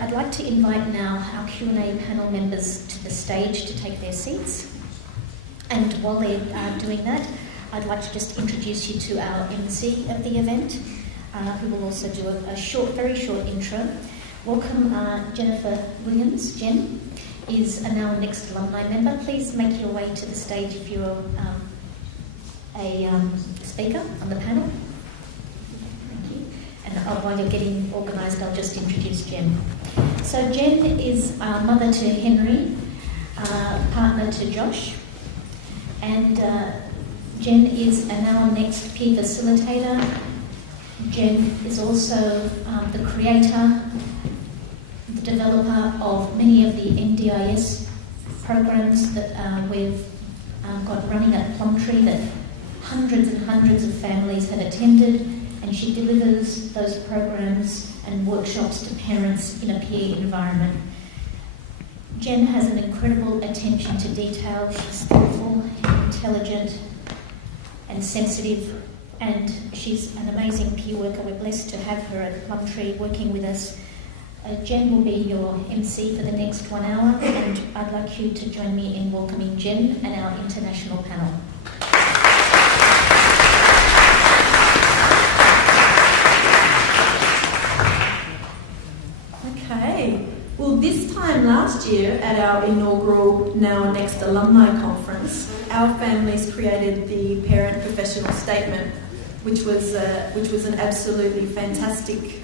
I'd like to invite now our Q&A panel members to the stage to take their seats. And while they're doing that, I'd like to just introduce you to our MC of the event, who will also do a very short intro. Welcome Jennifer Williams. Jen is a Now Next Alumni member. Please make your way to the stage if you're a speaker on the panel. Thank you. And while you're getting organised, I'll just introduce Jen. So Jen is mother to Henry, partner to Josh, and Jen is a Now Next peer facilitator. Jen is also the creator, the developer of many of the NDIS programs that we've got running at Plumtree that hundreds and hundreds of families have attended, and she delivers those programs and workshops to parents in a peer environment. Jen has an incredible attention to detail. She's thoughtful, intelligent, and sensitive, and she's an amazing peer worker. We're blessed to have her at Plumtree working with us. Jen will be your MC for the next 1 hour, and I'd like you to join me in welcoming Jen and our international panel. Okay, well, this time last year at our inaugural Now Next Alumni Conference, our families created the Parent Professional Statement, which was an absolutely fantastic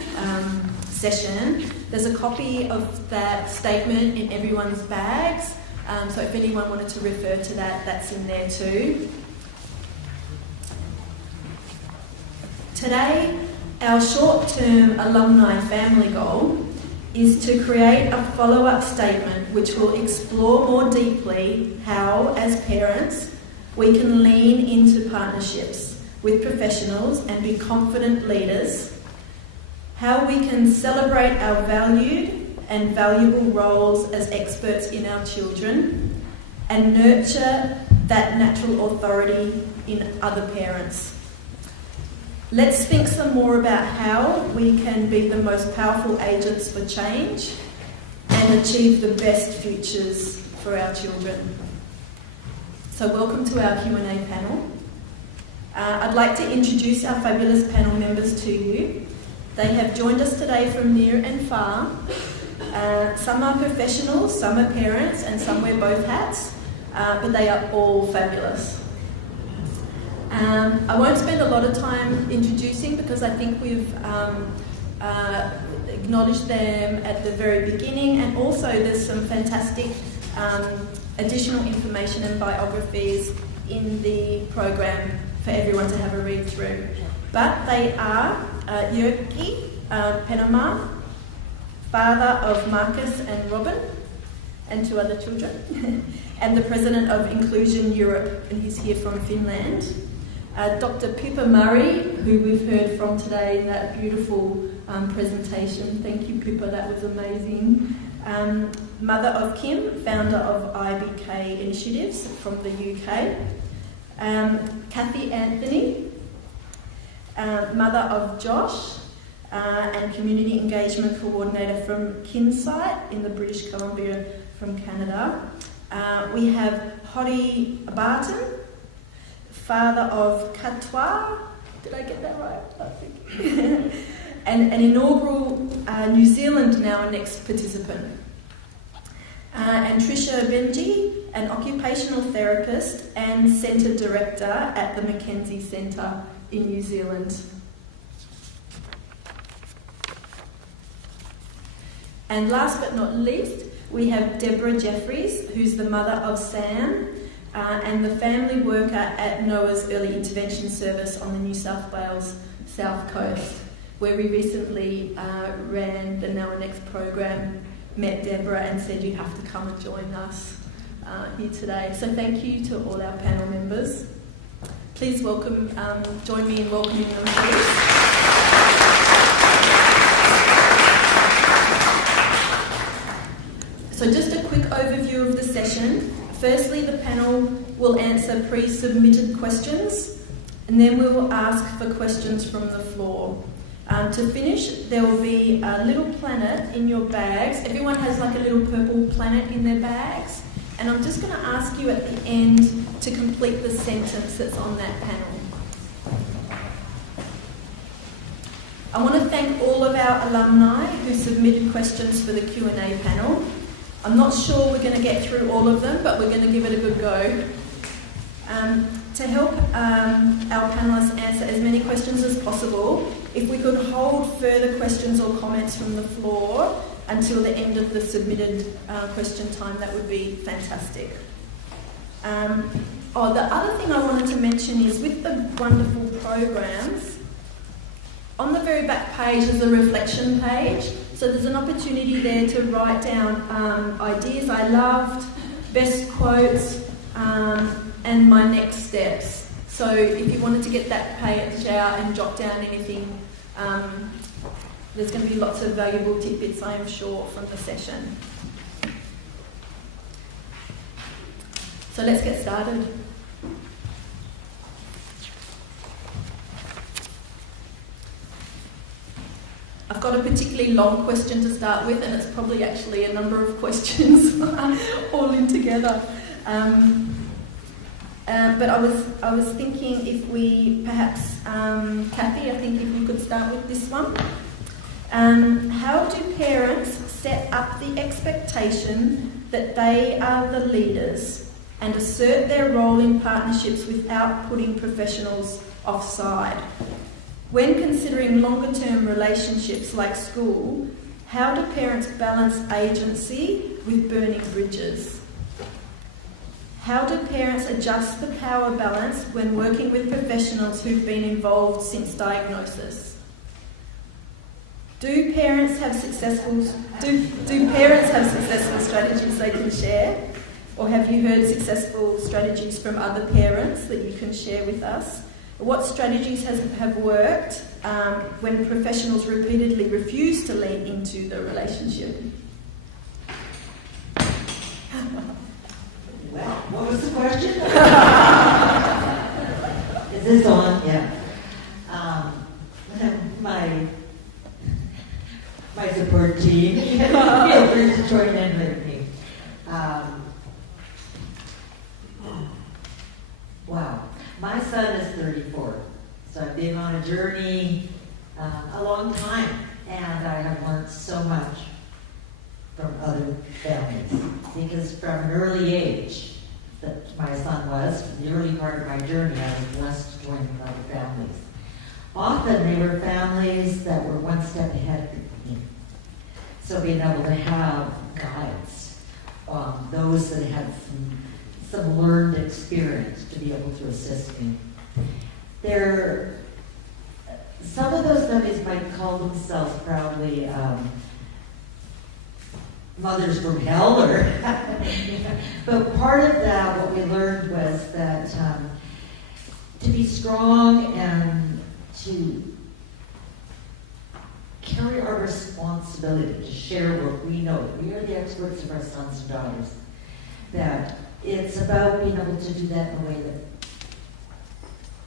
session. There's a copy of that statement in everyone's bags, so if anyone wanted to refer to that, that's in there too. Today, our short-term alumni family goal is to create a follow-up statement which will explore more deeply how, as parents, we can lean into partnerships with professionals and be confident leaders, how we can celebrate our valued and valuable roles as experts in our children, and nurture that natural authority in other parents. Let's think some more about how we can be the most powerful agents for change and achieve the best futures for our children. So welcome to our Q&A panel. I'd like to introduce our fabulous panel members to you. They have joined us today from near and far. Some are professionals, some are parents, and some wear both hats, but they are all fabulous. I won't spend a lot of time introducing because I think we've acknowledged them at the very beginning, and also there's some fantastic additional information and biographies in the program for everyone to have a read through. But they are Jyrki Penoma, father of Marcus and Robin, and 2 other children, and the president of Inclusion Europe, and he's here from Finland. Dr. Pippa Murray, who we've heard from today in that beautiful presentation. Thank you, Pippa, that was amazing. Mother of Kim, founder of IBK Initiatives from the UK. Kathy Anthony, mother of Josh, and community engagement coordinator from Kinsight in the British Columbia from Canada. We have Hoddy Barton, father of Katoa, did I get that right? I think. And an inaugural New Zealand Now Next participant. And Trisha Benji, an occupational therapist and centre director at the Mackenzie Centre in New Zealand. And last but not least, we have Deborah Jeffries, who's the mother of Sam, and the family worker at Noah's Early Intervention Service on the New South Wales South Coast, where we recently ran the Now Next program, met Deborah and said you have to come and join us here today. So thank you to all our panel members. Please welcome, join me in welcoming them please. So just a quick overview of the session. Firstly, the panel will answer pre-submitted questions, and then we will ask for questions from the floor. To finish, there will be a little planet in your bags. Everyone has like a little purple planet in their bags. And I'm just going to ask you at the end to complete the sentence that's on that panel. I want to thank all of our alumni who submitted questions for the Q&A panel. I'm not sure we're going to get through all of them, but we're going to give it a good go. To help our panellists answer as many questions as possible, if we could hold further questions or comments from the floor until the end of the submitted question time, that would be fantastic. The other thing I wanted to mention is with the wonderful programs, on the very back page is a reflection page. So there's an opportunity there to write down ideas I loved, best quotes, and my next steps. So if you wanted to get that page out and jot down anything, there's going to be lots of valuable tidbits, I am sure, from the session. So let's get started. I've got a particularly long question to start with, and it's probably actually a number of questions all in together. But I was thinking if we perhaps, Kathy, I think if we could start with this one. How do parents set up the expectation that they are the leaders and assert their role in partnerships without putting professionals offside? When considering longer-term relationships like school, how do parents balance agency with burning bridges? How do parents adjust the power balance when working with professionals who've been involved since diagnosis? Do parents have successful strategies they can share? Or have you heard successful strategies from other parents that you can share with us? What strategies have worked when professionals repeatedly refuse to lean into the relationship? Well, what was the question? Is this on? Yeah. My support team, feel free to join in with me. Wow. My son is 34, so I've been on a journey a long time, and I have learned so much from other families, because from an early age that my son was, from the early part of my journey, I was blessed to join with other families. Often they were families that were one step ahead of me. So being able to have guides, those that had some learned experience to be able to assist me. Some of those families might call themselves proudly mothers from hell, but part of that, what we learned was that to be strong and to carry our responsibility, to share what we know. We are the experts of our sons and daughters. That it's about being able to do that in a way that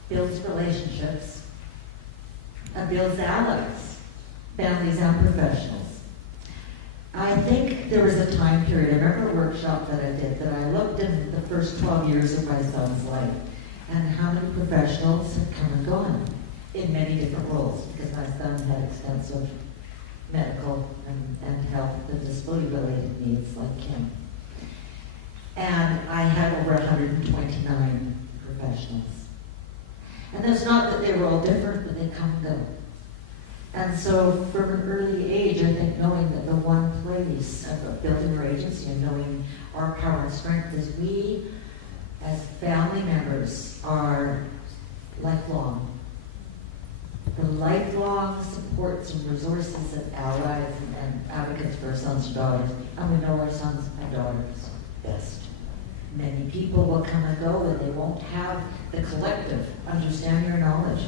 builds relationships and builds allies, families and professionals. I think there was a time period, I remember a workshop that I did, that I looked in the first 12 years of my son's life and how many professionals had come and gone in many different roles, because my son had extensive medical and health and disability-related needs like him. And I had over 129 professionals. And that's not that they were all different, but they come and go. And so from an early age, I think knowing that the one place of building our agency and knowing our power and strength is we, as family members, are lifelong. The lifelong supports and resources of allies and advocates for our sons and daughters. And we know our sons and daughters best. Many people will come and go, and they won't have the collective understanding or knowledge.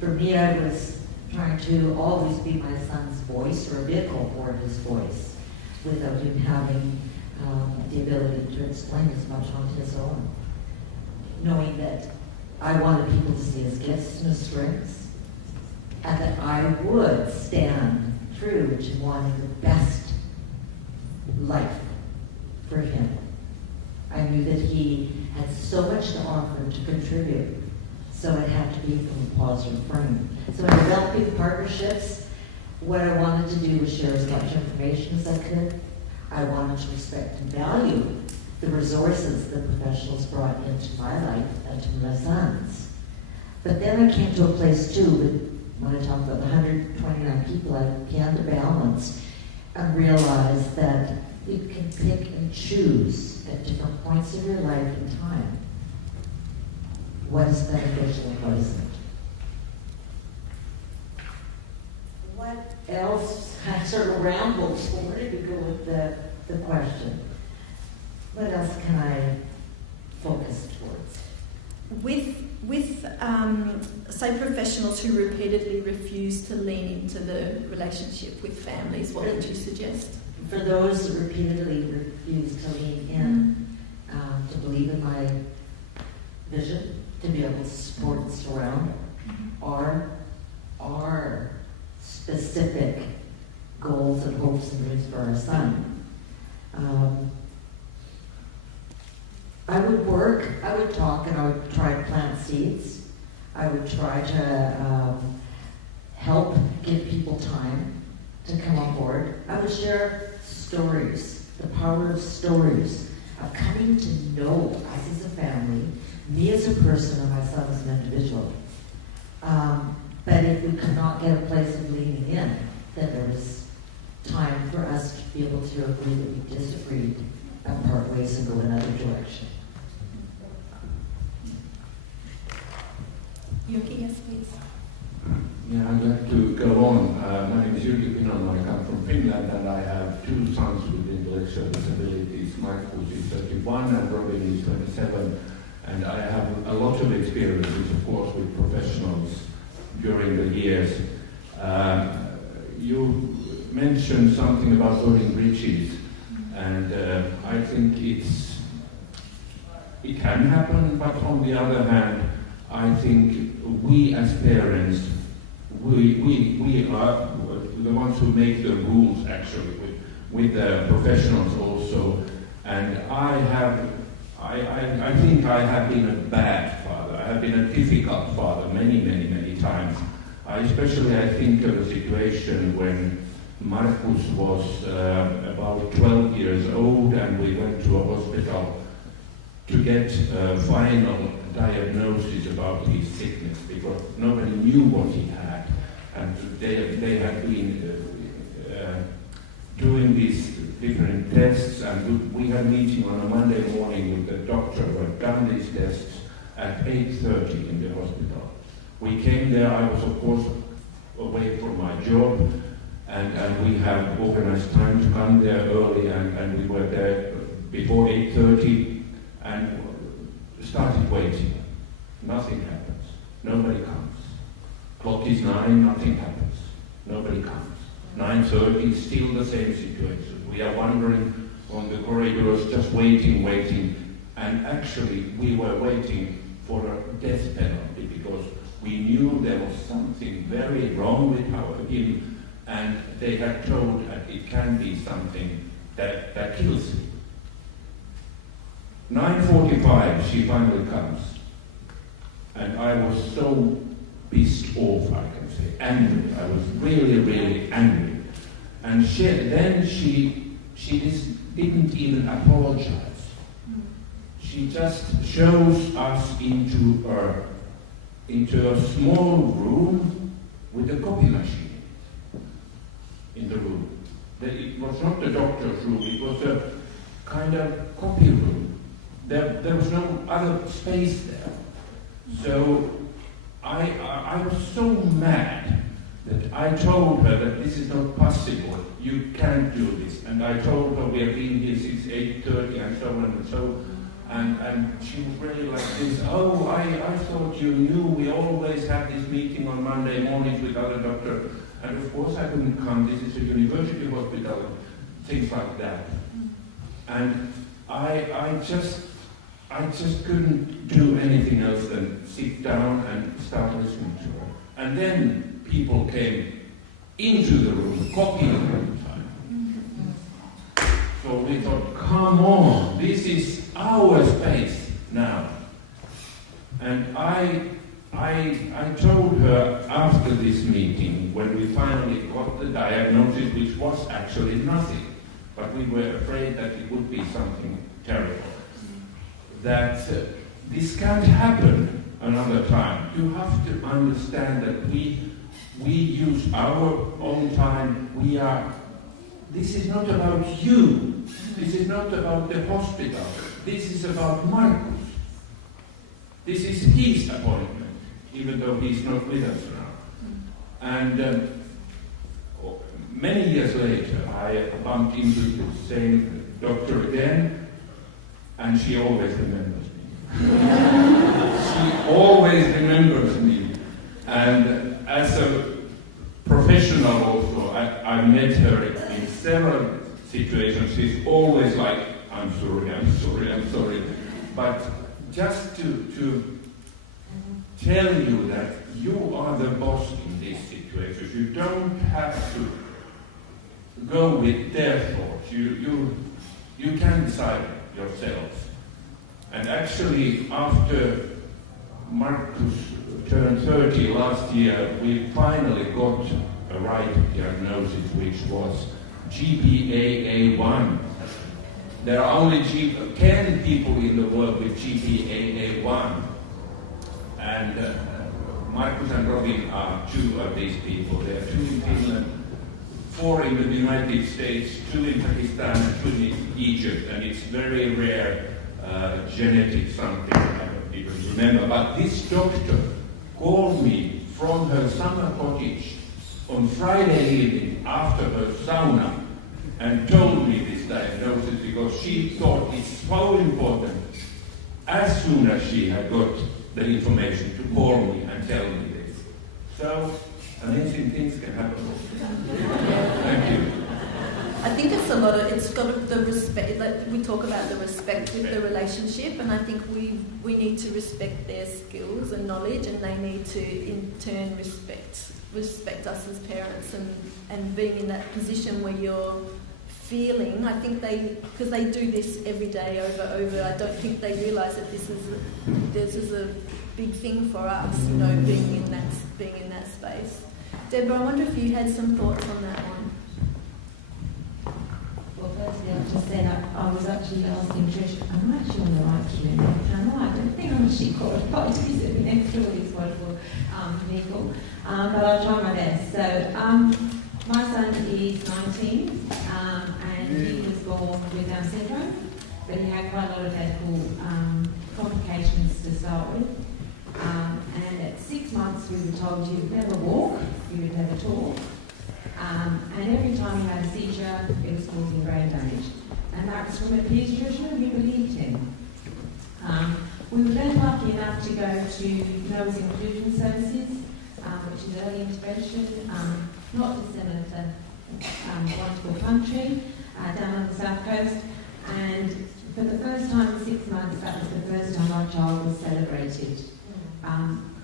For me, I was trying to always be my son's voice, or a vehicle for his voice, without him having the ability to explain as much on his own. Knowing that I wanted people to see his gifts and his strengths, and that I would stand true to wanting the best life for him. I knew that he had so much to offer, to contribute, so it had to be from a positive frame. So in developing partnerships, what I wanted to do was share as much information as I could. I wanted to respect and value the resources that professionals brought into my life and to my sons. But then I came to a place too, when I talk about the 129 people, I began to balance and realize that you can pick and choose at different points of your life and time what is beneficial and what isn't. What else? I sort of rambled, so where did we go with the question? What else can I focus towards? With say professionals who repeatedly refuse to lean into the relationship with families, what would you suggest? For those who repeatedly refuse to lean in, to believe in my vision, to be able to support and surround our specific goals and hopes and dreams for our son. I would work, I would talk, and I would try to plant seeds. I would try to help give people time to come on board. I would share stories, the power of stories, of coming to know us as a family, me as a person, and my son as an individual. But if we could not get a place of leaning in, then there was time for us to be able to agree that we disagreed and part ways and go another direction. Yuki, yes, please. Yeah, I'd like to go on. My name is Yuki Pinon. I come from Finland, and I have two sons with intellectual disabilities. Markus is 31 and Robin is 27. And I have a lot of experiences, of course, with professionals during the years. You mentioned something about burning bridges, and I think it can happen, but on the other hand, I think we as parents, we are the ones who make the rules actually with the professionals also. And I think I have been a bad father. I have been a difficult father many times. I think of a situation when Markus was about 12 years old, and we went to a hospital to get a final diagnosis about his sickness, because nobody knew what he had. And they had been doing these different tests, and we had a meeting on a Monday morning with the doctor who had done these tests at 8:30 in the hospital. We came there. I was, of course, away from my job, and we had organized time to come there early, and we were there before 8:30 and started waiting. Nothing happens. Nobody comes. Clock is 9, nothing happens. Nobody comes. 9:30, still the same situation. We are wandering on the corridors, just waiting, and actually we were waiting for a death penalty because we knew there was something very wrong with him, and they had told that it can be something that kills him. 9:45, she finally comes, and I was so pissed off, I can say, angry. I was really angry. And she didn't even apologize. She just shows us into a small room with a copy machine in the room. It was not the doctor's room, it was a kind of copy room. There was no other space there. So I was so mad that I told her that this is not possible, you can't do this. And I told her we have been here since 8:30 and so on and so. And she was really like this, oh, I thought you knew, we always have this meeting on Monday mornings with other doctors. And of course I couldn't come, this is a university hospital, things like that. And I just couldn't do anything else than sit down and start listening to her. And then people came into the room, copying all the time. So we thought, come on, this is our space now. And I told her after this meeting, when we finally got the diagnosis, which was actually nothing, but we were afraid that it would be something terrible, that this can't happen another time. You have to understand that we use our own time. This is not about you. This is not about the hospital. This is about Marcus. This is his appointment, even though he's not with us now. And many years later, I bumped into the same doctor again, and she always remembers me. She always remembers me. And as a professional also, I met her in several situations. She's always like, I'm sorry. But just to tell you that you are the boss in these situations. You don't have to go with their thoughts. You can decide yourselves. And actually, after Marcus turned 30 last year, we finally got a right diagnosis, which was GPAA1. There are only 10 people in the world with GPAA1. And Marcus and Robin are 2 of these people. There are 2 in Finland, 4 in the United States, 2 in Pakistan, and 2 in Egypt. And it's very rare genetic something, I don't even remember. But this doctor called me from her summer cottage on Friday evening after her sauna and told me this diagnosis because she thought it's so important as soon as she had got the information to call me and tell me this. So, amazing things can happen. Thank you. I think it's got the respect, like we talk about the respect with the relationship, and I think we need to respect their skills and knowledge, and they need to in turn respect us as parents, and being in that position where you're feeling, I think because they do this every day over, I don't think they realise that this is a big thing for us, being in that space. Deborah, I wonder if you had some thoughts on that one. Well, firstly, I'll just say that I was actually asking Trish, I'm actually on the right Q&A panel. I don't think I'm actually qualified to be sitting next to all these wonderful people, but I'll try my best. So, my son is 19, and he was born with Down syndrome, but he had quite a lot of medical complications to start with. And at 6 months, we were told he would never walk, he would never talk. And every time he had a seizure, it was causing brain damage. And that was from a paediatrician who believed him. We were then lucky enough to go to Noah's Inclusion Services, which is early intervention, not dissimilar to wonderful Plumtree, down on the south coast. And for the first time in 6 months, that was the first time our child was celebrated.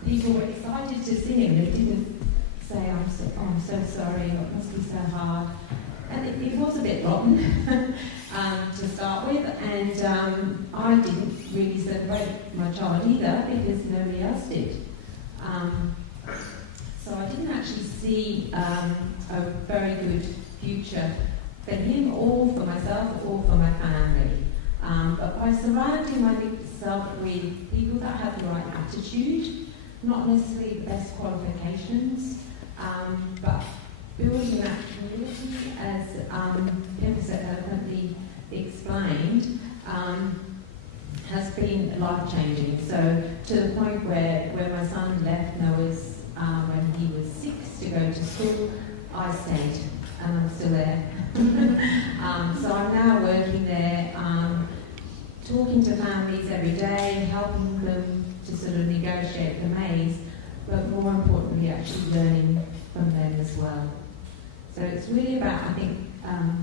People were excited to see him. They didn't say, I'm so sorry, it must be so hard. And it was a bit rotten to start with, and I didn't really celebrate my child either because nobody else did. So I didn't actually see a very good future for him or for myself or for my family. But by surrounding myself with people that have the right attitude, not necessarily the best qualifications, but building that community, as Pippa so eloquently explained, has been life-changing. So to the point where my son left Noah's when he was 6 to go to school, I stayed, and I'm still there. So I'm now working there, talking to families every day, helping them to sort of negotiate the maze, but more importantly, actually learning from them as well. So it's really about, I think,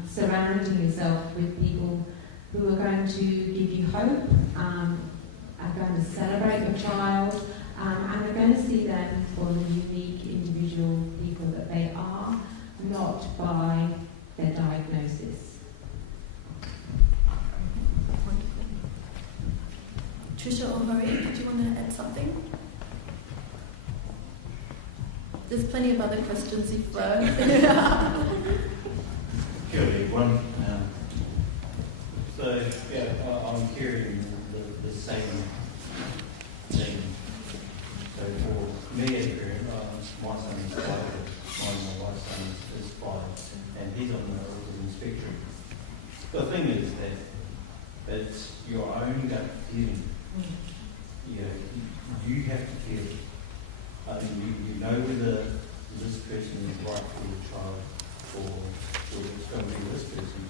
surrounding yourself with people who are going to give you hope, are going to celebrate your child, and they're going to see them for the unique individual people that they are, not by their diagnosis. Tricia or Marie, do you want to add something? There's plenty of other questions if Purely one. So, yeah, I'm hearing the same thing. So for me as a parent, my son is 5, my wife's son is 5, and he's on the autism spectrum. The thing is that it's your own gut feeling. You know, you have to feel it. You know whether this person is right for your child or it's going to be this person.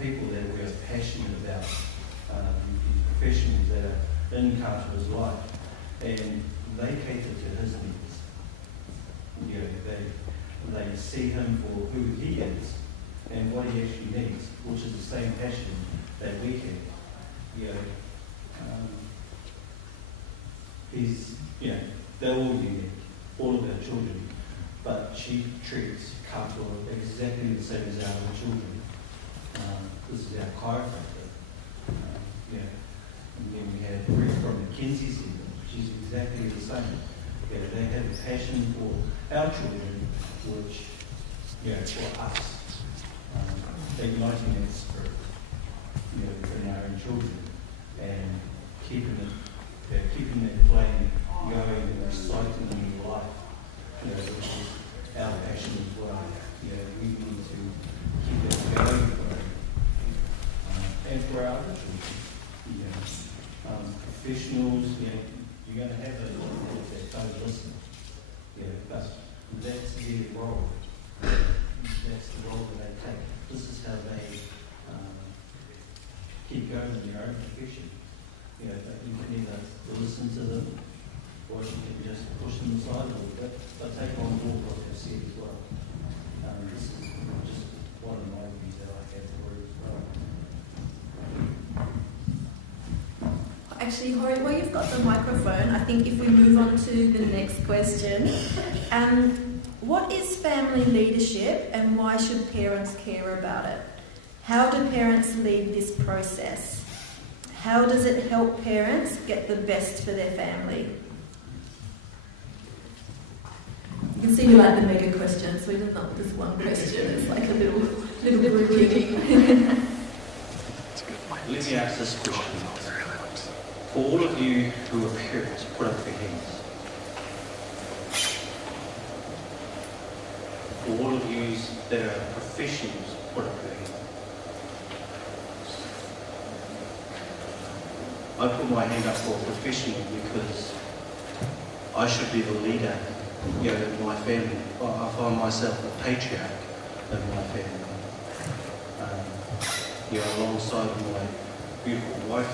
People that we are passionate about, professionals that are in Carter's life, and they cater to his needs. You know, they see him for who he is and what he actually needs, which is the same passion that we have. You know, they're all unique, all of our children, but she treats Carter exactly the same as our other children. This is our chiropractor. And then we have Rick from the Kinsey Centre. She's exactly the same. They have a passion for our children, which, for us, igniting that spirit, in our own children, and keeping that flame going and exciting them in life, which is our passion as well. We need to keep it going for them. And for our other children, professionals, you're going to have those that don't listen. But that's their role. That's the role that they take. This is how they keep going in their own profession. You can either listen to them, or you can just push them aside a little bit, but take on board what they've said as well. This is just one of my views that I have for it as well. Actually, Hori, while you've got the microphone, I think if we move on to the next question, what is family leadership and why should parents care about it? How do parents lead this process? How does it help parents get the best for their family? You can see we like the mega questions, so it's not just one question, it's like a little grouping. Let me ask this question. For all of you who are parents, put up your hands. For all of you that are professionals, put up your hands. I put my hand up for a professional because I should be the leader, in my family. I find myself the patriarch of my family. Alongside my beautiful wife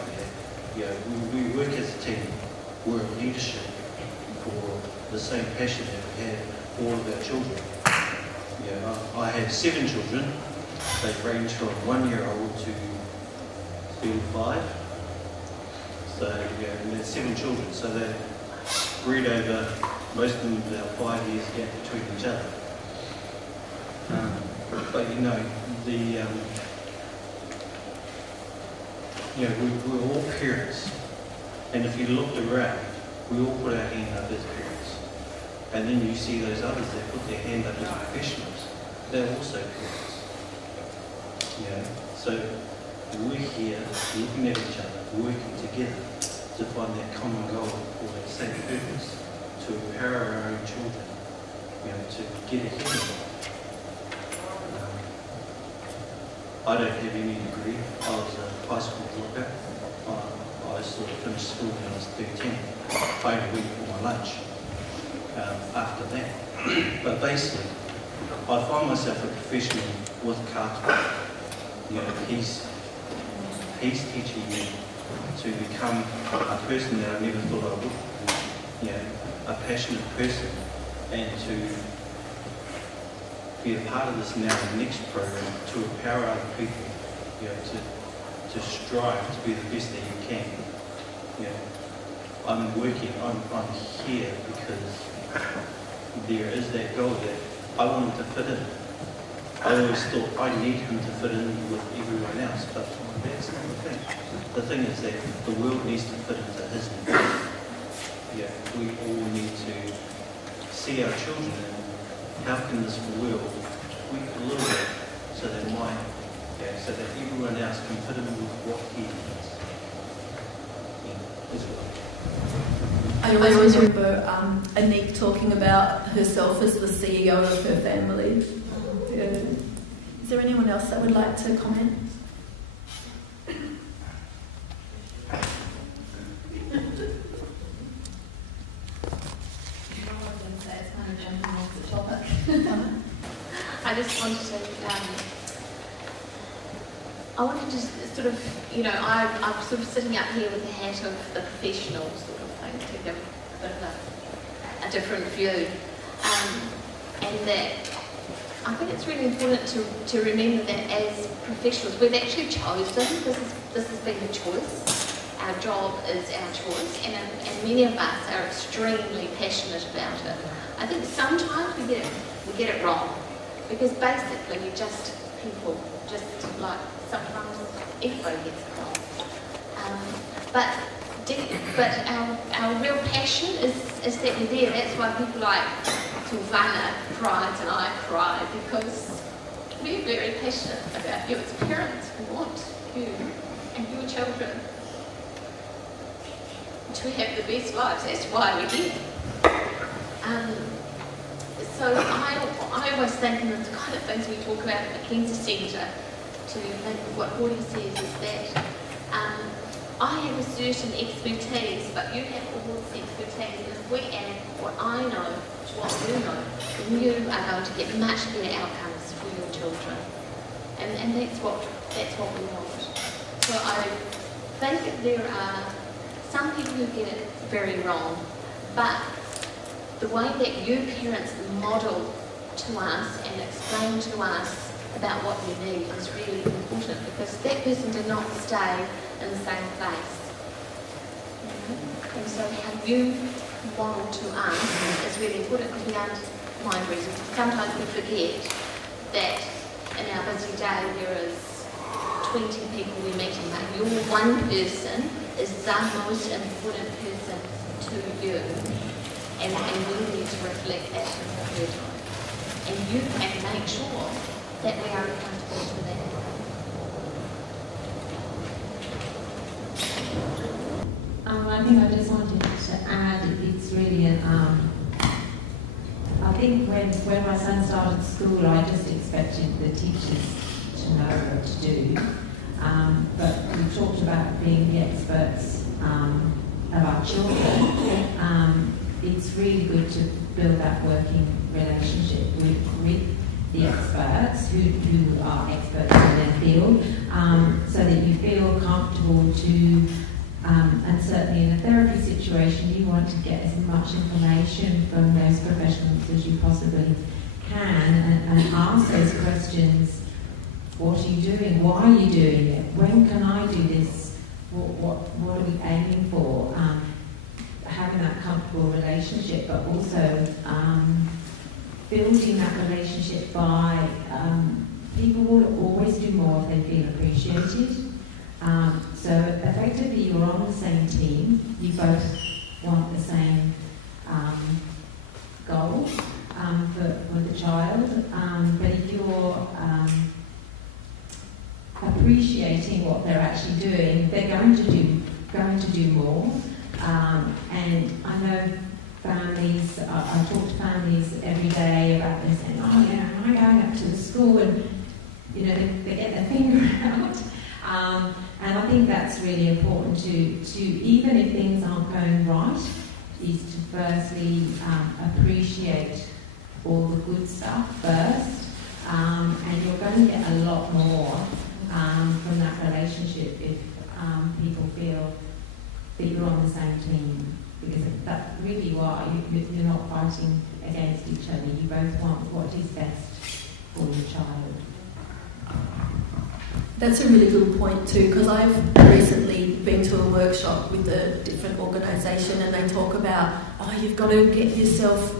there, we work as a team. We're a leadership for the same passion that we have for all of our children. I have 7 children. They range from 1-year-old to 5. So, and there's 7 children, so they spread over most of them about 5 years gap between each other. We're all parents, and if you looked around, we all put our hand up as parents. And then you see those others that put their hand up as professionals. They're also parents. So we're here looking at each other, working together to find that common goal or that same purpose, to empower our own children, to get ahead of life. I don't have any degree. I was a high school dropout. I sort of finished school when I was 13. I only went for my lunch after that. But basically, I find myself a professional with Carter. He's teaching me to become a person that I never thought I would. A passionate person, and to be a part of this Now Next program to empower other people, to strive to be the best that you can. I'm here because there is that goal that I want him to fit in. I always thought I need him to fit in with everyone else, but that's not the thing. The thing is that the world needs to fit into his environment. Yeah, we all need to see our children and how can this world tweak a little bit so that so that everyone else can fit in with what he needs. Yeah, as well. I always remember Anik talking about herself as the CEO of her family. Yeah. Is there anyone else that would like to comment? I just wanted to, I wanted to sort of, I'm sort of sitting up here with the hat of the professional sort of thing to give a bit of a different view. And that I think it's really important to remember that as professionals, we've actually chosen, this has been a choice. Our job is our choice, and many of us are extremely passionate about it. I think sometimes we get it wrong, because basically we're just people, just like sometimes everybody gets it wrong. But our real passion is that we're there. That's why people like Silvana cried and I cried, because we're very passionate about you as parents. We want you and your children to have the best lives. That's why we're here. So I always think, and it's the kind of things we talk about at Mackenzie Centre, to think what Gordy says is that I have a certain expertise, but you have all this expertise, and if we add what I know to what you know, then you are going to get much better outcomes for your children. And that's what we want. So I think there are some people who get it very wrong, but the way that you parents model to us and explain to us about what we need is really important, because that person did not stay in the same place. And so how you model to us is really important, because we aren't mind readers. Sometimes we forget that in our busy day there is 20 people we're meeting, but your one person is the most important person to you. And we need to reflect that in her time. And you can make sure that we are accountable for that. I think I just wanted to add, it's really I think when my son started school, I just expected the teachers to know what to do. But we talked about being the experts of our children. It's really good to build that working relationship with the experts who are experts in their field, so that you feel comfortable to, and certainly in a therapy situation, you want to get as much information from those professionals as you possibly can, and ask those questions. What are you doing? Why are you doing it? When can I do this? What are we aiming for? Having that comfortable relationship, but also building that relationship by people will always do more if they feel appreciated. So effectively you're on the same team, you both want the same goal for the child, but if you're appreciating what they're actually doing, they're going to do more. And I know families, I talk to families every day about this, saying, I'm going up to the school, and they get their finger out. And I think that's really important to even if things aren't going right, is to firstly appreciate all the good stuff first, and you're going to get a lot more from that relationship if people feel that you're on the same team, because that's really why you're not fighting against each other. You both want what is best for your child. That's a really good point too, because I've recently been to a workshop with a different organisation and they talk about, oh, you've got to get yourself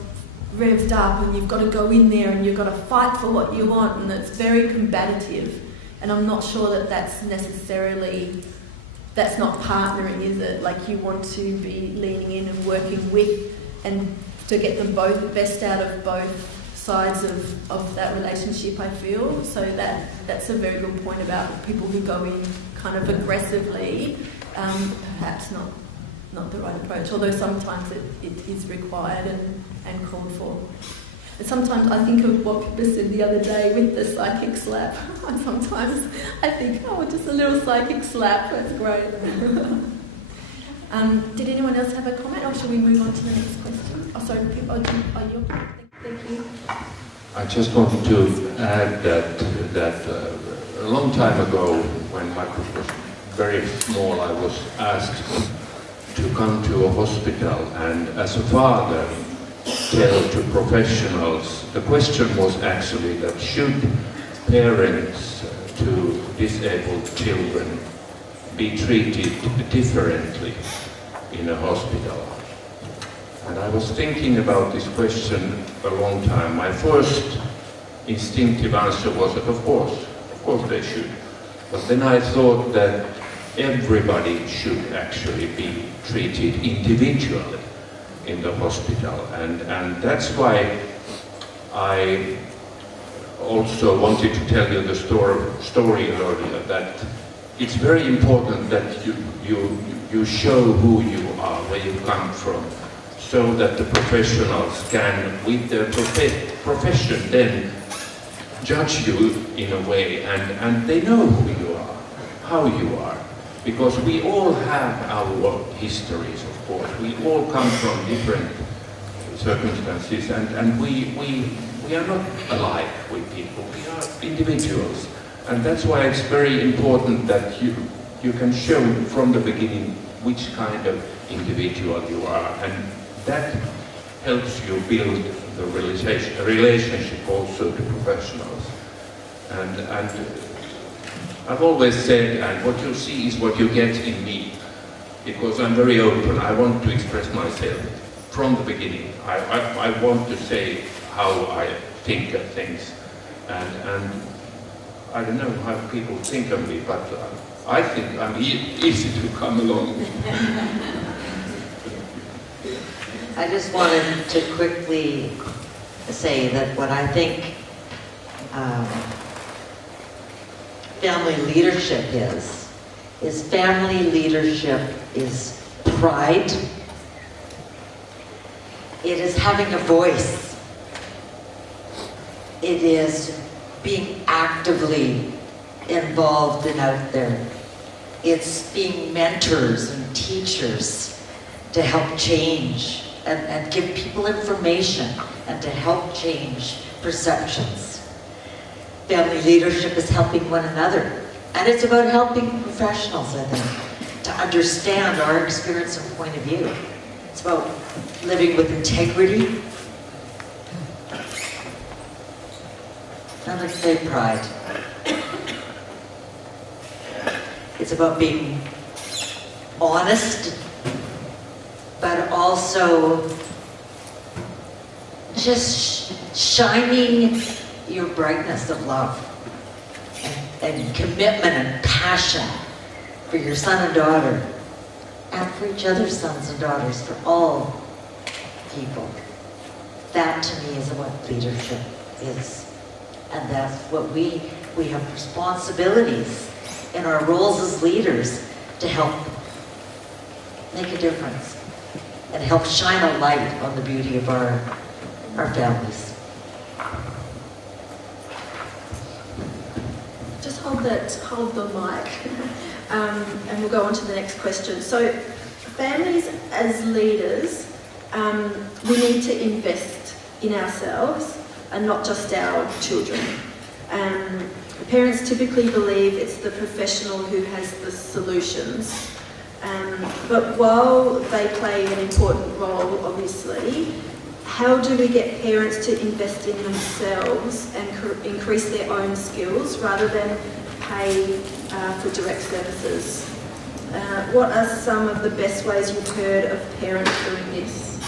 revved up and you've got to go in there and you've got to fight for what you want, and it's very combative. And I'm not sure that that's necessarily, that's not partnering, is it? Like, you want to be leaning in and working with and to get them both, the best out of both sides of that relationship, I feel. So that's a very good point about people who go in kind of aggressively, perhaps not the right approach, although sometimes it is required and called for. And sometimes I think of what people said the other day with the psychic slap. Sometimes I think, oh, just a little psychic slap, that's great. Did anyone else have a comment, or should we move on to the next question? Oh, sorry, thank you. I just wanted to add that a long time ago, when Marcus was very small, I was asked to come to a hospital and, as a father, tell to professionals. The question was actually that should parents to disabled children be treated differently in a hospital? And I was thinking about this question a long time. My first instinctive answer was that of course they should. But then I thought that everybody should actually be treated individually in the hospital. And that's why I also wanted to tell you the story earlier, that it's very important that you show who you are, where you come from, so that the professionals can, with their profession, then judge you in a way, and they know who you are, how you are. Because we all have our histories, of course. We all come from different circumstances, and we are not alike with people. We are individuals. And that's why it's very important that you can show from the beginning which kind of individual you are. And that helps you build the relationship also to professionals. And I've always said, and what you see is what you get in me, because I'm very open. I want to express myself from the beginning. I want to say how I think of things, and I don't know how people think of me, but I think I'm easy to come along with. I just wanted to quickly say that what I think family leadership is family leadership is pride. It is having a voice. It is being actively involved and out there. It's being mentors and teachers to help change and give people information and to help change perceptions. Family leadership is helping one another. And it's about helping professionals, I think, to understand our experience and point of view. It's about living with integrity. And let's say pride. It's about being honest, but also just shining your brightness of love and commitment and passion for your son and daughter, and for each other's sons and daughters, for all people. That to me is what leadership is. And that's what we have responsibilities in our roles as leaders to help make a difference and help shine a light on the beauty of our families. Just hold the mic, and we'll go on to the next question. So, families as leaders, we need to invest in ourselves and not just our children. Parents typically believe it's the professional who has the solutions, but while they play an important role, obviously, how do we get parents to invest in themselves and increase their own skills rather than pay for direct services. What are some of the best ways you've heard of parents doing this?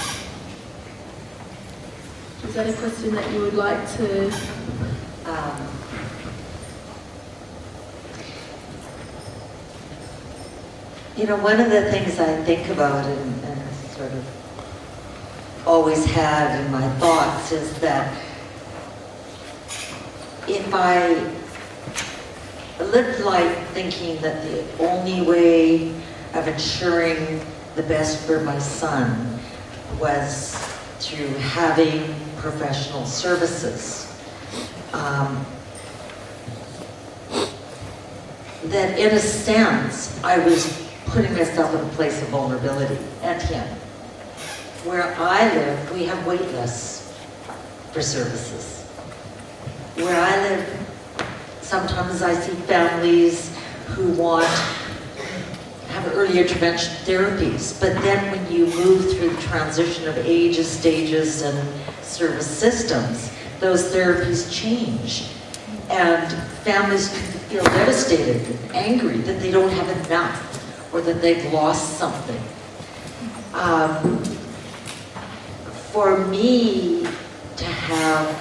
Is that a question that you would like to? You know, one of the things I think about and sort of always had in my thoughts is that if I lived life thinking that the only way of ensuring the best for my son was through having professional services, that in a sense I was putting myself in a place of vulnerability and him. Where I live, we have wait lists for services. Where I live, sometimes I see families who want to have early intervention therapies, but then when you move through the transition of ages, stages, and service systems, those therapies change. And families can feel devastated and angry that they don't have enough or that they've lost something. For me to have,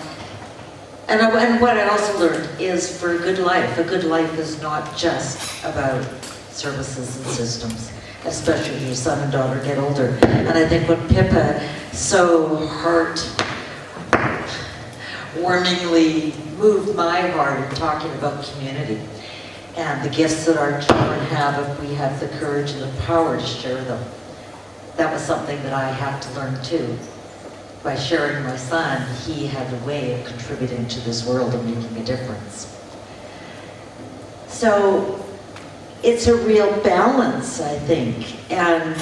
and what I also learned is for a good life is not just about services and systems, especially when your son and daughter get older. And I think what Pippa so heartwarmingly moved my heart in talking about community and the gifts that our children have if we have the courage and the power to share them. That was something that I had to learn too. By sharing my son, he had a way of contributing to this world and making a difference. So it's a real balance, I think, and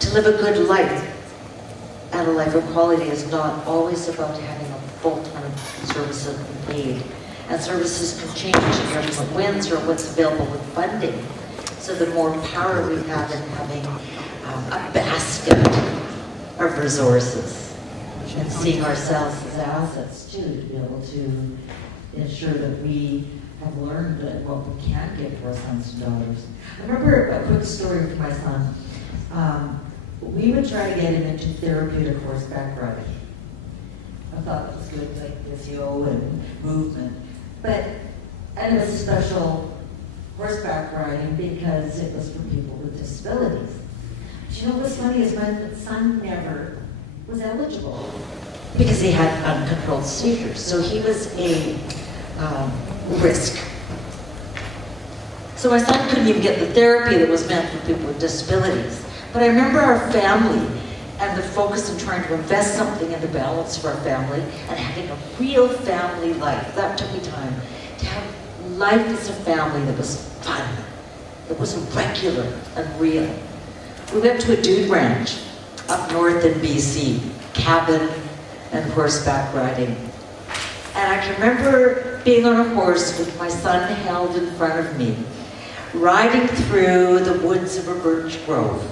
to live a good life and a life of quality is not always about having a full-time service and paid. And services can change in terms of wins or what's available with funding. So the more power we have in having a basket of resources and seeing ourselves as assets too, to be able to ensure that we have learned that what we can give to our sons and daughters. I remember a quick story from my son. We would try to get him into therapeutic horseback riding. I thought it was good, like physio and movement. And it was a special horseback riding because it was for people with disabilities. But you know what's funny is my son never was eligible because he had uncontrolled seizures. So he was a risk. So my son couldn't even get the therapy that was meant for people with disabilities. But I remember our family and the focus on trying to invest something in the balance for our family and having a real family life. That took me time. To have life as a family that was fun, that was regular and real. We went to a dude ranch up north in BC, cabin and horseback riding. And I can remember being on a horse with my son held in front of me, riding through the woods of a birch grove.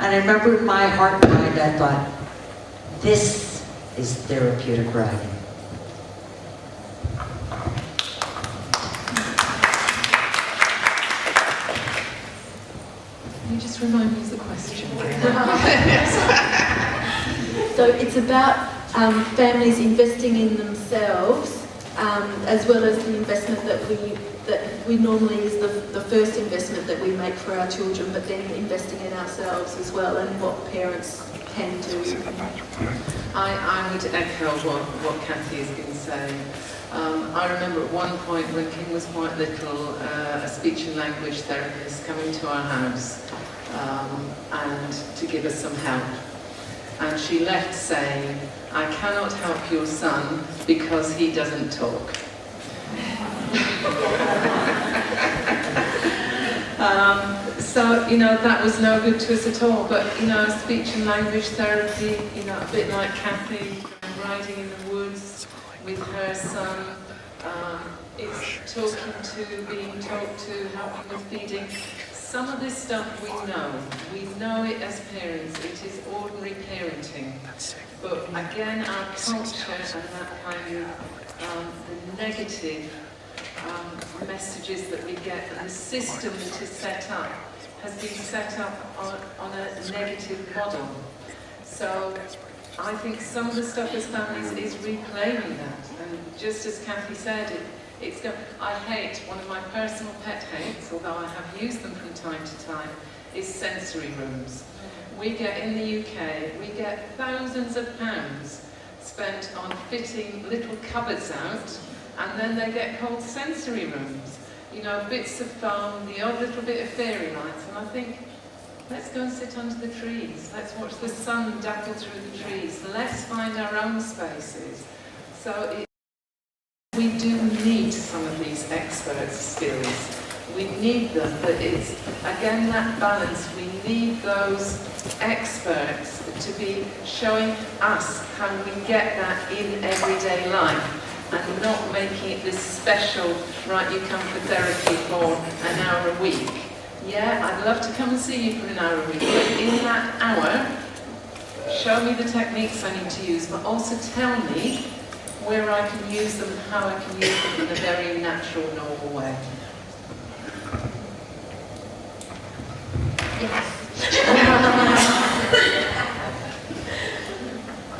And I remember in my heart and mind, I thought, this is therapeutic riding. Can you just remind me of the question? So it's about families investing in themselves, as well as the investment that we normally is the first investment that we make for our children, but then investing in ourselves as well, and what parents can do. I would echo what Kathy has been saying. I remember at one point when King was quite little, a speech and language therapist coming to our house and to give us some help. And she left saying, "I cannot help your son because he doesn't talk." So, that was no good to us at all. But, speech and language therapy, a bit like Kathy, riding in the woods with her son, it's talking to, being talked to, helping with feeding. Some of this stuff we know. We know it as parents. It is ordinary parenting. But again, our culture and that kind of the negative messages that we get, and the system that is set up has been set up on a negative model. So I think some of the stuff as families is reclaiming that, and just as Kathy said, I hate, one of my personal pet hates, although I have used them from time to time, is sensory rooms. We get, in the UK, we get thousands of pounds spent on fitting little cupboards out, and then they get called sensory rooms. You know, bits of foam, the odd little bit of fairy lights, and I think, let's go and sit under the trees. Let's watch the sun dapple through the trees. Let's find our own spaces. So we do need some of these expert skills. We need them, but it's, again, that balance. We need those experts to be showing us how we get that in everyday life and not making it this special, right, you come for therapy for an hour a week. Yeah, I'd love to come and see you for an hour a week, but in that hour, show me the techniques I need to use, but also tell me where I can use them, how I can use them in a very natural, normal way.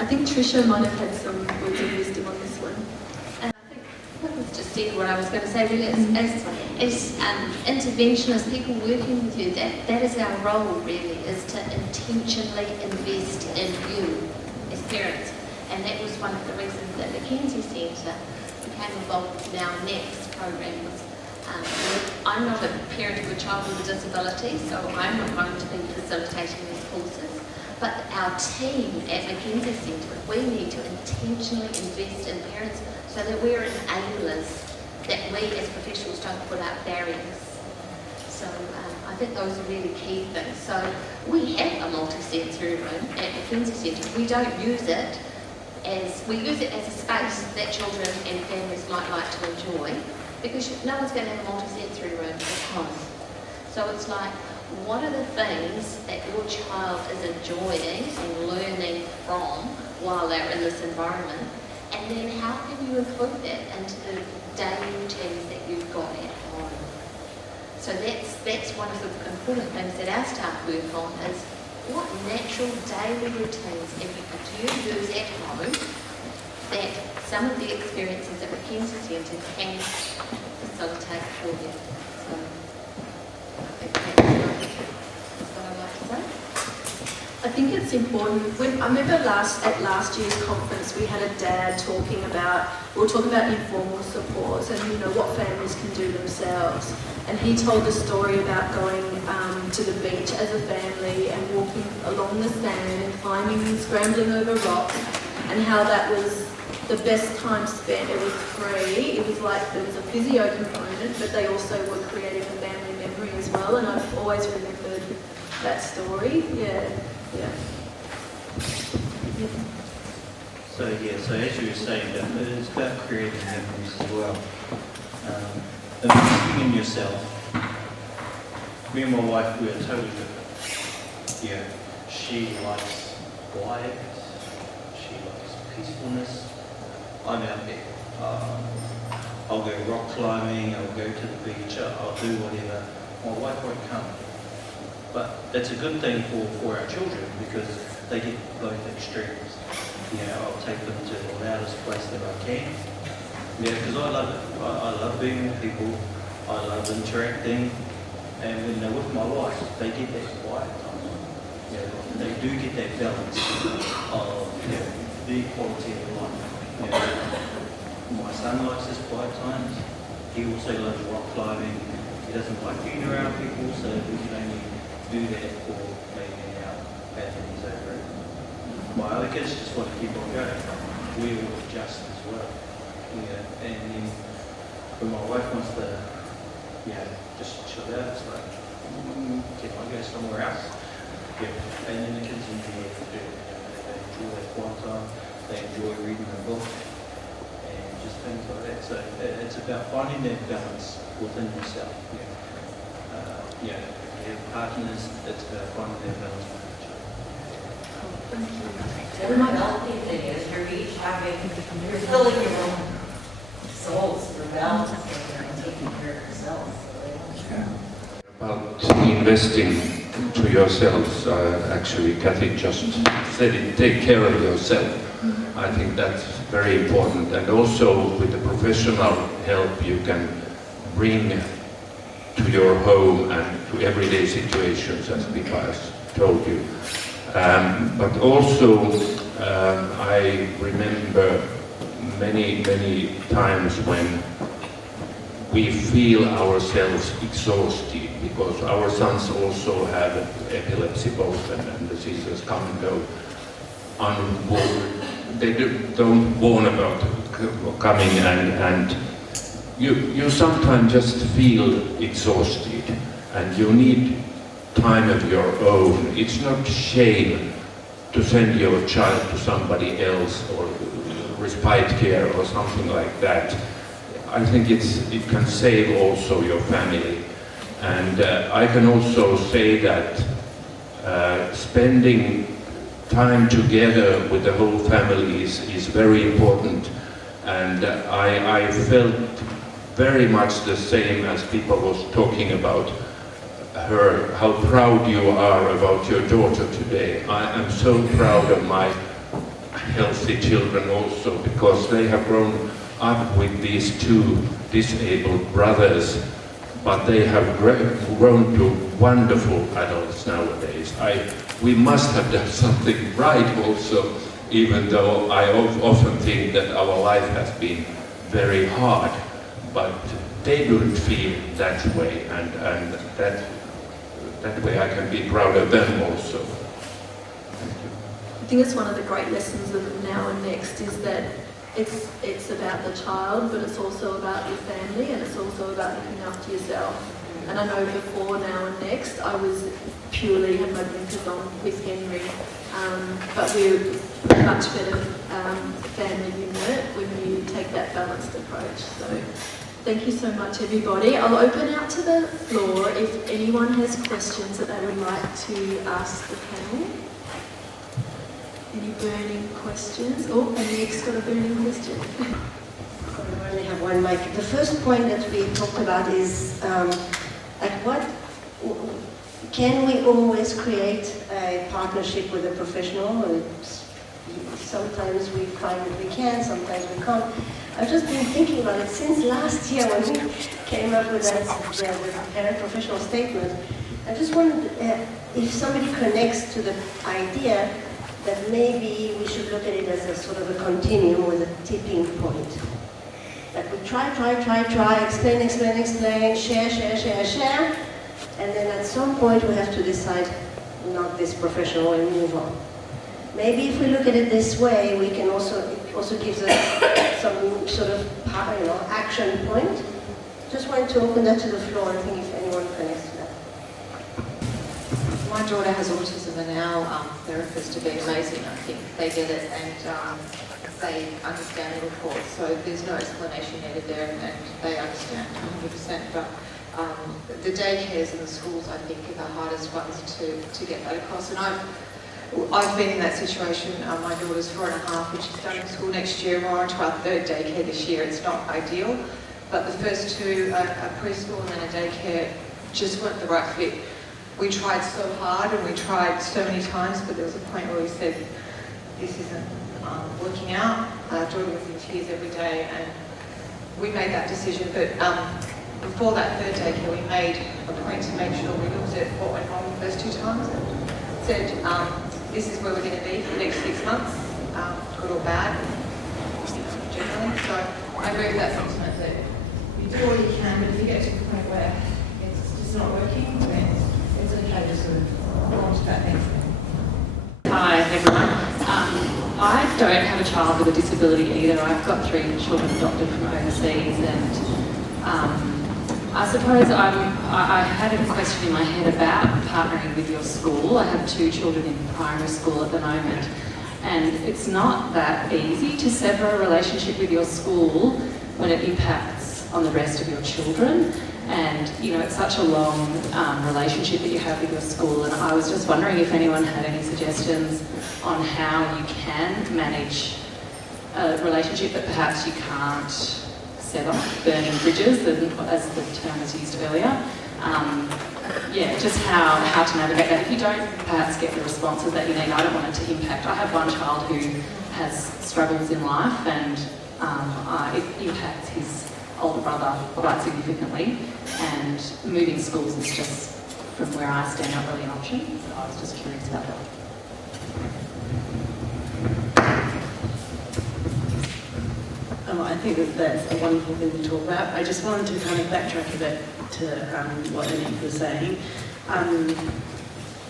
I think Tricia might have had some words of wisdom on this one. And I think that was just said what I was going to say. Really, as interventionists, people working with you, that is our role. Really, is to intentionally invest in you as parents, and that was one of the reasons that the Mackenzie Centre became involved with Now Next program. I'm not a parent of a child with a disability, so I'm not going to be facilitating these courses. But our team at Mackenzie Centre, we need to intentionally invest in parents so that we're enablers, that we as professionals don't put up barriers. So I think those are really key things. So we have a multi-sensory room at Mackenzie Centre. We don't use it we use it as a space that children and families might like to enjoy, because no one's going to have a multi-sensory room at home. So it's like, what are the things that your child is enjoying and learning from while they're in this environment? And then how can you include that into the daily routines that you've got at home? So that's one of the important things that our staff work on, is what natural daily routines do you use at home that some of the experiences at Mackenzie Centre can facilitate for you. So I think that's what I'd like to say. I think it's important. I remember at last year's conference, we had a dad talking about, we were talking about informal supports and, you know, what families can do themselves. And he told the story about going to the beach as a family and walking along the sand and climbing and scrambling over rocks, and how that was the best time spent. It was free. It was like there was a physio component, but they also were creating a family memory as well. And I've always remembered that story. Yeah. So as you were saying, it's about creating memories as well. Investing in yourself. Me and my wife, we are totally different. Yeah, she likes quiet. She likes peacefulness. I'm out there. I'll go rock climbing. I'll go to the beach. I'll do whatever. My wife won't come. But that's a good thing for our children, because they get both extremes. You know, I'll take them to the loudest place that I can. Yeah, because I love it. I love being with people. I love interacting. And when they're with my wife, they get that quiet time. You know, they do get that balance of, you know, the quality of life. You know, my son likes his quiet times. He also loves rock climbing. He doesn't like being around people, so we can only do that for maybe an hour, and then he's over it. My other kids just want to keep on going. We will adjust as well. Yeah, and then when my wife wants to, just chill out, it's like, can I go somewhere else? Yeah, and then the kids enjoy it too. They enjoy that quiet time. They enjoy reading a book and just things like that. So it's about finding that balance within yourself. You have partners, it's about finding that balance with each other. The developing thing is you're each having, you're filling your own souls, your balance. investing to yourselves. Actually, Kathy just said it, take care of yourself. I think that's very important. And also with the professional help you can bring to your home and to everyday situations, as Pippa has told you. But also, I remember many times when we feel ourselves exhausted, because our sons also have epilepsy both, and the seizures come and go they don't warn about coming, and you sometimes just feel exhausted and you need time of your own. It's not shame to send your child to somebody else or respite care or something like that. I think it can save also your family. And I can also say that spending time together with the whole family is very important. And I felt very much the same as people was talking about her, how proud you are about your daughter today. I am so proud of my healthy children also, because they have grown up with these two disabled brothers, but they have grown to wonderful adults nowadays. We must have done something right also, even though I often think that our life has been very hard, but they don't feel that way, and that way I can be proud of them also. Thank you. I think it's one of the great lessons of Now and Next is that it's about the child, but it's also about your family, and it's also about looking after yourself. And I know before Now and Next, I was purely had my blinkers on with Henry, but we're a much better family unit when you take that balanced approach. So thank you so much, everybody. I'll open out to the floor if anyone has questions that they would like to ask the panel. Any burning questions? Oh, and Nick's got a burning question. I only have one mic. The first point that we talked about is can we always create a partnership with a professional? Sometimes we find that we can, sometimes we can't. I've just been thinking about it since last year when we came up with the parent professional statement. I just wondered if somebody connects to the idea that maybe we should look at it as a sort of a continuum with a tipping point. That we try, explain, share, and then at some point we have to decide not this professional and move on. Maybe if we look at it this way, we can it also gives us some sort of action point. Just wanted to open that to the floor. I think if anyone connects to that. My daughter has autism, and our therapists have been amazing. I think they get it and they understand it, of course. So there's no explanation needed there, and they understand 100%. But the daycares and the schools, I think, are the hardest ones to get that across. And I've been in that situation. My daughter's 4.5, and she's starting school next year. We're on to our 3rd daycare this year. It's not ideal, but the first 2, a preschool and then a daycare, just weren't the right fit. We tried so hard and we tried so many times, but there was a point where we said, this isn't working out. Our daughter was in tears every day, and we made that decision. But before that 3rd daycare, we made a point to make sure we looked at what went wrong the first 2 times and said, this is where we're going to be for the next 6 months, good or bad, generally. So I agree with that sentiment that you do all you can, but if you get to the point where it's just not working, then it's okay to sort of go on to that next thing. Hi everyone. I don't have a child with a disability either. I've got 3 children adopted from overseas, and I suppose I had a question in my head about partnering with your school. I have 2 children in primary school at the moment, and it's not that easy to sever a relationship with your school when it impacts on the rest of your children. And it's such a long relationship that you have with your school, and I was just wondering if anyone had any suggestions on how you can manage a relationship that perhaps you can't sever, burning bridges, as the term was used earlier, just how to navigate that. If you don't perhaps get the responses that you need, I don't want it to impact. I have one child who has struggles in life, and it impacts his older brother quite significantly, and moving schools is just, from where I stand, not really an option. So I was just curious about that. I think that's a wonderful thing to talk about. I just wanted to kind of backtrack a bit to what Anik was saying.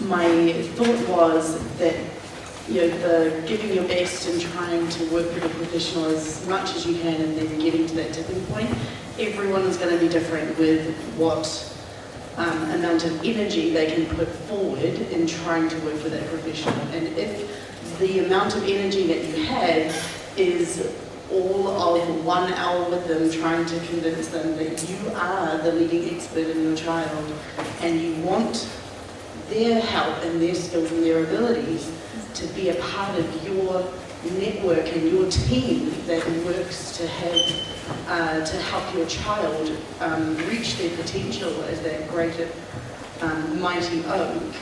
My thought was that the giving your best and trying to work with a professional as much as you can, and then getting to that tipping point. Everyone is going to be different with what amount of energy they can put forward in trying to work with that professional. And if the amount of energy that you have is all of 1 hour with them trying to convince them that you are the leading expert in your child, and you want their help and their skills and their abilities to be a part of your network and your team that works to help your child reach their potential as that greater mighty oak.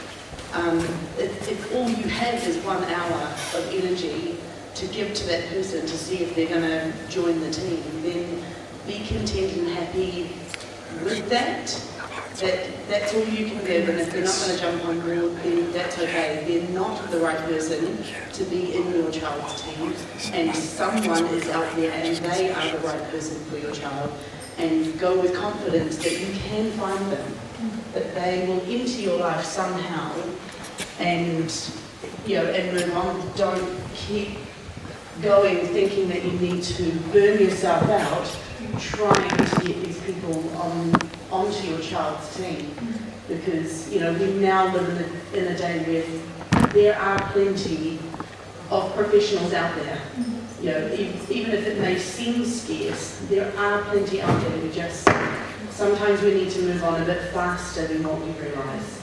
If all you have is 1 hour of energy to give to that person to see if they're going to join the team, then be content and happy with that. That's all you can give, and if they're not going to jump on board, then that's okay. They're not the right person to be in your child's team, and someone is out there and they are the right person for your child. And go with confidence that you can find them, that they will enter your life somehow, and and move on. Don't keep going thinking that you need to burn yourself out trying to get these people onto your child's team, because we now live in a day where there are plenty of professionals out there. Even if it may seem scarce, there are plenty out there. Sometimes we need to move on a bit faster than what we realise.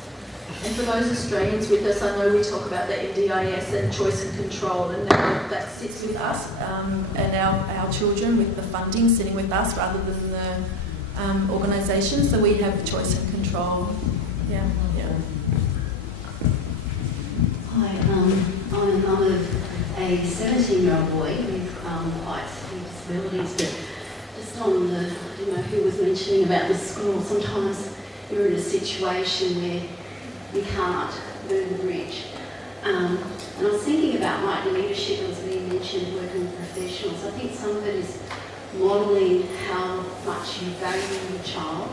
And for those Australians with us, I know we talk about the NDIS and choice and control, and now that sits with us and our children with the funding sitting with us rather than the organisation. So we have choice and control. Yeah. Hi, I'm a mum of a 17-year-old boy with quite severe disabilities, but just on the, I don't know who was mentioning about the school, sometimes you're in a situation where you can't burn the bridge. And I was thinking about right leadership, as being mentioned, working with professionals. I think some of it is modelling how much you value your child.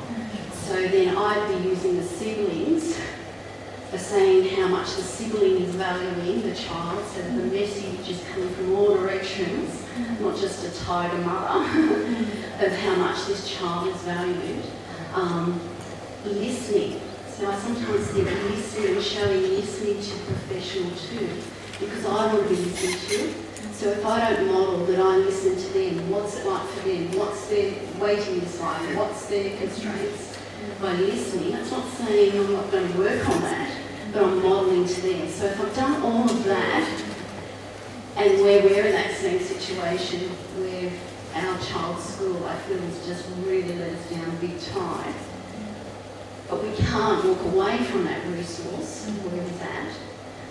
So then I'd be using the siblings for saying how much the sibling is valuing the child, so that the message is coming from all directions, not just a tiger mother, of how much this child is valued. Listening. So I sometimes think listening, showing listening to professional too, because I want to be listened to. So if I don't model that I listen to them, what's it like for them, what's their waiting list like, what's their constraints, by listening, that's not saying I'm not going to work on that, but I'm modelling to them. So if I've done all of that, and where we're in that same situation where our child's school, I feel, has just really let us down big time, but we can't walk away from that resource where it's at.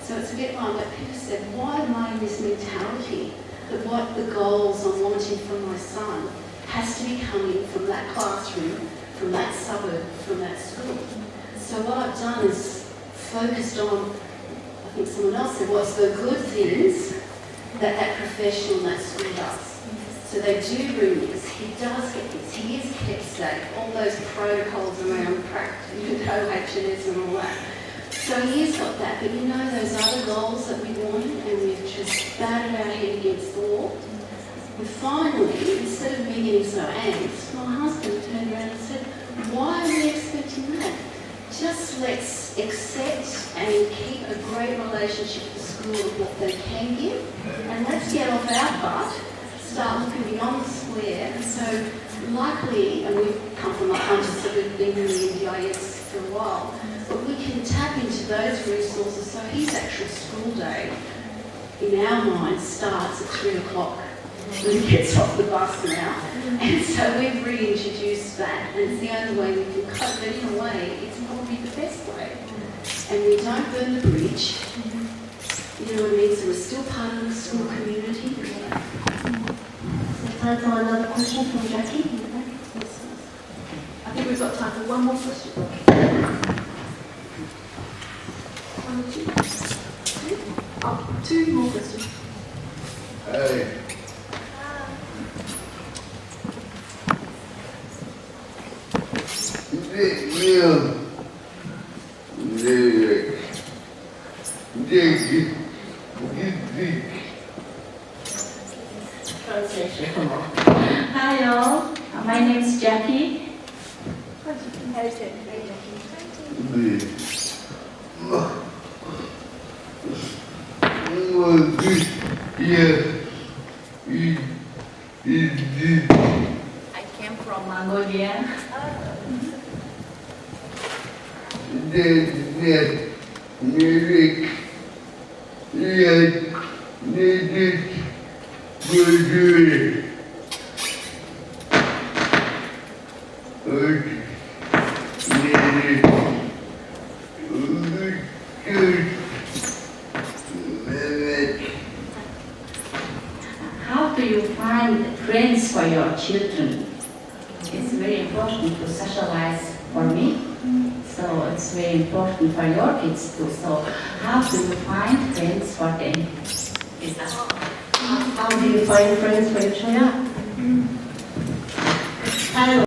So it's a bit like what Peter said, why am I in this mentality that what the goals I'm wanting from my son has to be coming from that classroom, from that suburb, from that school? So what I've done is focused on, I think someone else said, what's the good things that that professional in that school does. So they do bring this, he does get this, he is kept safe, all those protocols around co-actioners and all that. So he has got that, but those other goals that we wanted, and we've just battered our head against the wall. And finally, instead of me getting so angst, my husband turned around and said, why are we expecting that? Just let's accept and keep a great relationship with the school of what they can give, and let's get off our butt, start looking beyond the square. And so luckily, and we've come from a hunter, so we've been in the NDIS for a while, but we can tap into those resources. So his actual school day, in our minds, starts at 3 o'clock. when he gets off the bus now. And so we've reintroduced that, and it's the only way we can cope, but in a way, it's probably the best way. And we don't burn the bridge. You know what I mean? So we're still part of the school community. Time for another question from Jackie. I think we've got time for one more question. One or two? Oh, two more questions. Hi all, my name is Jackie. I came from Mongolia. How do you find friends for your children? It's very important to socialize for me. So it's very important for your kids too. So how do you find friends for them? Is that How do you find friends for your children? yeah.